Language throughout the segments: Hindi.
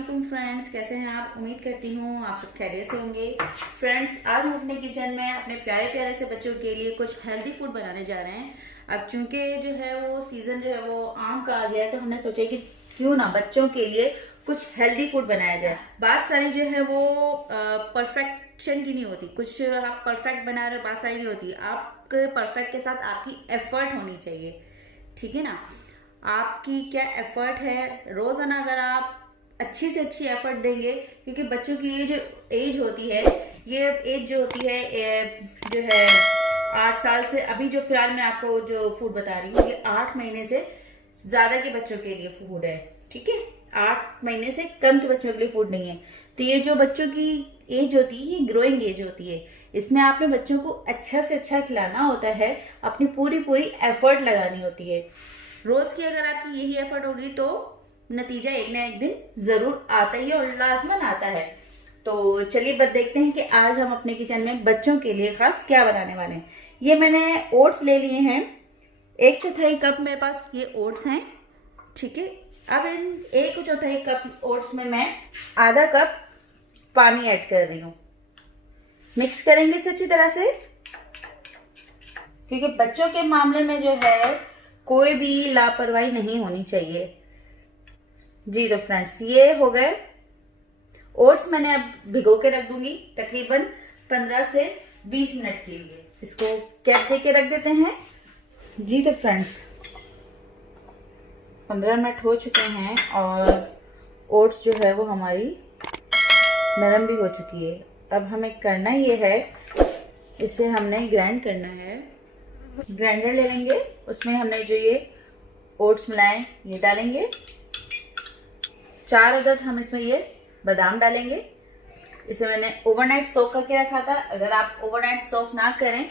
वालेकुम फ्रेंड्स, कैसे हैं आप। उम्मीद करती हूँ आप सब खैरियत से होंगे। फ्रेंड्स, आज हम अपने किचन में अपने प्यारे प्यारे से बच्चों के लिए कुछ हेल्दी फूड बनाने जा रहे हैं। अब चूंकि जो है वो सीजन जो है वो आम का आ गया है, तो हमने सोचा कि क्यों ना बच्चों के लिए कुछ हेल्दी फूड बनाया जाए। बात सारी जो है वो परफेक्शन की नहीं होती। कुछ आप परफेक्ट बना रहे हो, बात सारी नहीं होती। आपके परफेक्ट के साथ आपकी एफर्ट होनी चाहिए, ठीक है ना। आपकी क्या एफर्ट है, रोजाना अगर आप अच्छी से अच्छी एफर्ट देंगे, क्योंकि बच्चों की ये जो एज होती है, ये एज जो होती है जो है 8 साल से, अभी जो फिलहाल मैं आपको जो फूड बता रही हूँ ये 8 महीने से ज्यादा के बच्चों के लिए फूड है, ठीक है। 8 महीने से कम के बच्चों के लिए फूड नहीं है। तो ये जो बच्चों की एज होती है ये ग्रोइंग एज होती है। इसमें आपने बच्चों को अच्छा से अच्छा खिलाना होता है, अपनी पूरी पूरी एफर्ट लगानी होती है। रोज की अगर आपकी यही एफर्ट होगी तो नतीजा एक ना एक दिन जरूर आता ही है और लाजमन आता है। तो चलिए बस देखते हैं कि आज हम अपने किचन में बच्चों के लिए खास क्या बनाने वाले हैं। ये मैंने ओट्स ले लिए हैं, 1/4 कप मेरे पास ये ओट्स हैं, ठीक है। अब इन 1/4 कप ओट्स में मैं आधा कप पानी ऐड कर रही हूँ। मिक्स करेंगे इसे अच्छी तरह से, क्योंकि बच्चों के मामले में जो है कोई भी लापरवाही नहीं होनी चाहिए जी। तो फ्रेंड्स, ये हो गए ओट्स। मैंने अब भिगो के रख दूंगी तकरीबन 15 से 20 मिनट के लिए। इसको कैप दे के रख देते हैं जी। तो फ्रेंड्स, 15 मिनट हो चुके हैं और ओट्स जो है वो हमारी नरम भी हो चुकी है। अब हमें करना ये है, इसे हमने ग्राइंड करना है। ग्राइंडर ले लेंगे, उसमें हमने जो ये ओट्स मिलाए ये डालेंगे। 4 अदद हम इसमें ये बादाम डालेंगे। इसे मैंने ओवरनाइट सोक करके रखा था। अगर आप ओवरनाइट सोक ना करें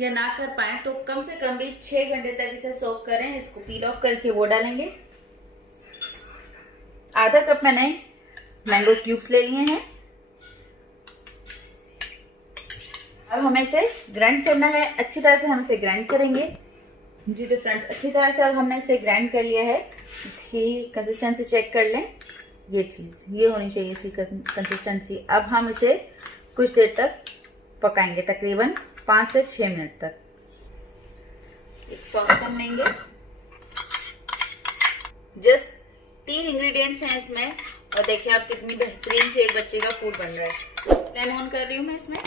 या ना कर पाए तो कम से कम भी 6 घंटे तक इसे सोक करें। इसको पील ऑफ करके वो डालेंगे। आधा कप मैंने मैंगो क्यूब्स ले लिए हैं। अब हमें इसे ग्राइंड करना है, अच्छी तरह से हम इसे ग्राइंड करेंगे जी। तो फ्रेंड्स, अच्छी तरह से अब हमने इसे ग्राइंड कर लिया है। इसकी कंसिस्टेंसी चेक कर लें, ये चीज़ ये होनी चाहिए इसकी कंसिस्टेंसी। अब हम इसे कुछ देर तक पकाएंगे, तकरीबन 5 से 6 मिनट तक। एक सॉसपैन लेंगे, जस्ट 3 इंग्रेडिएंट्स हैं इसमें, और देखिए आप कितनी बेहतरीन से एक बच्चे का फूड बन रहा है। फ्लेम ऑन कर रही हूँ मैं इसमें।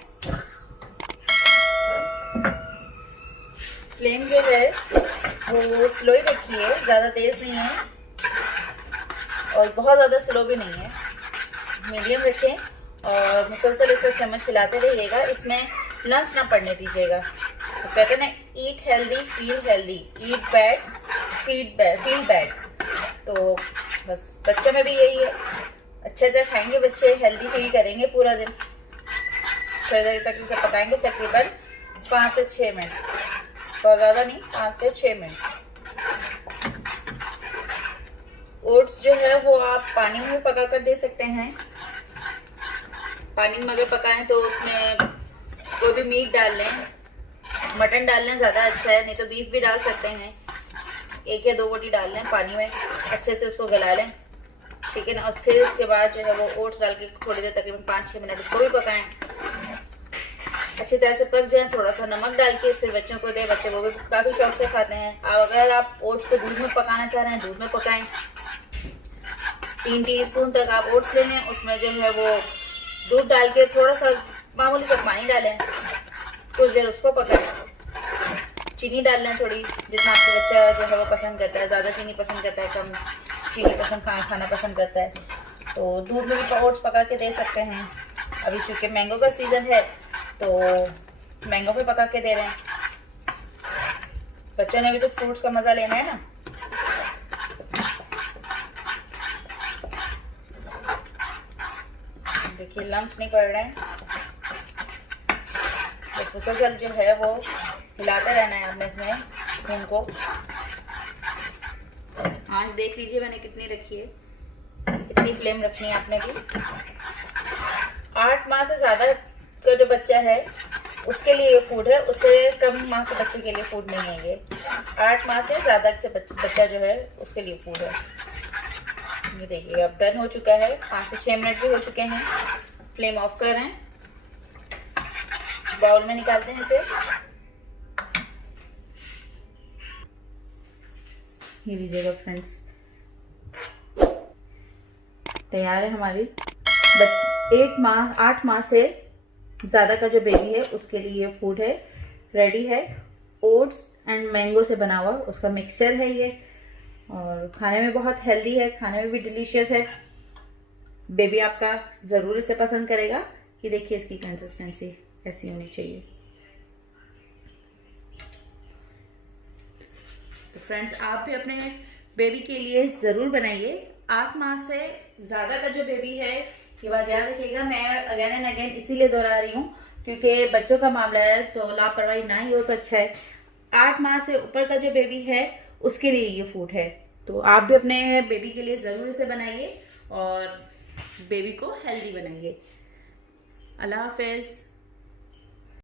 फ्लेम जो है वो स्लो ही रखी है, ज़्यादा तेज़ नहीं है और बहुत ज़्यादा स्लो भी नहीं है, मीडियम रखें और मुसलसल इसको चम्मच हिलाते रहिएगा। इसमें लम्स ना पड़ने दीजिएगा। तो कहते हैं ना, ईट हेल्दी फील हेल्दी, ईट बैड फील बैड। तो बस बच्चे में भी यही है, अच्छा खाएंगे बच्चे, हेल्दी फील करेंगे पूरा दिन। थोड़ी देर तक इसे पकाएंगे, तकरीबन 5 से 6 मिनट, बहुत ज़्यादा नहीं, 5 से 6 मिनट। ओट्स जो है वो आप पानी में पका कर दे सकते हैं। पानी में अगर पकाएं तो उसमें कोई भी मीट डाल लें, मटन डाल लें ज़्यादा अच्छा है, नहीं तो बीफ भी डाल सकते हैं। 1 या 2 बोटी डाल लें पानी में, अच्छे से उसको गला लें, ठीक है ना। और फिर उसके बाद जो है वो ओट्स डाल के थोड़ी देर तकरीबन 5-6 मिनट उसको भी पकाएं, अच्छी तरह से पक जाए। थोड़ा सा नमक डाल के फिर बच्चों को दें, बच्चे वो भी काफ़ी शौक से खाते हैं। अगर आप ओट्स को दूध में पकाना चाह रहे हैं, दूध में पकाएं। 3 टीस्पून तक आप ओट्स ले लें, उसमें जो है वो दूध डाल के थोड़ा सा मामूली सा पानी डालें, कुछ देर उसको पकाएं। चीनी डाल लें थोड़ी, जितना आपका बच्चा जो है वो पसंद करता है, ज़्यादा चीनी पसंद करता है, कम चीनी पसंद खाना पसंद करता है, तो दूध में भी ओट्स पका के दे सकते हैं। अभी चूँकि मैंगो का सीज़न है तो मैंगो पे पका के दे रहे हैं। बच्चों ने भी तो फ्रूट्स का मज़ा लेना है ना। देखिए लम्स नहीं पड़ रहे हैं, बस मुसलसल जो है वो हिलाते रहना है हमें इसमें खून को। आँच देख लीजिए मैंने कितनी रखी है, कितनी फ्लेम रखनी है आपने भी। 8 माह से ज़्यादा का जो बच्चा है उसके लिए ये फूड है, उससे कम माह के बच्चे के लिए फूड नहीं है ये। 8 माह से ज़्यादा से बच्चा जो है उसके लिए फूड है। ये देखिए अब डन हो चुका है, 5 से 6 मिनट भी हो चुके हैं। फ्लेम ऑफ कर रहे हैं, बाउल में निकालते हैं इसे। ये लीजिएगा फ्रेंड्स, तैयार है हमारी 8 माह से ज़्यादा का जो बेबी है उसके लिए ये फूड है, रेडी है। ओट्स एंड मैंगो से बना हुआ उसका मिक्सचर है ये, और खाने में बहुत हेल्दी है, खाने में भी डिलीशियस है। बेबी आपका ज़रूर इसे पसंद करेगा। कि देखिए इसकी कंसिस्टेंसी ऐसी होनी चाहिए। तो फ्रेंड्स आप भी अपने बेबी के लिए ज़रूर बनाइए। 8 माह से ज़्यादा का जो बेबी है, ये बात याद रखिएगा, मैं अगेन एंड अगेन इसीलिए दोहरा रही हूँ क्योंकि बच्चों का मामला है तो लापरवाही ना ही हो तो अच्छा है। 8 माह से ऊपर का जो बेबी है उसके लिए ये फूड है, तो आप भी अपने बेबी के लिए ज़रूर इसे बनाइए और बेबी को हेल्दी बनाइए। अल्लाह हाफिज़।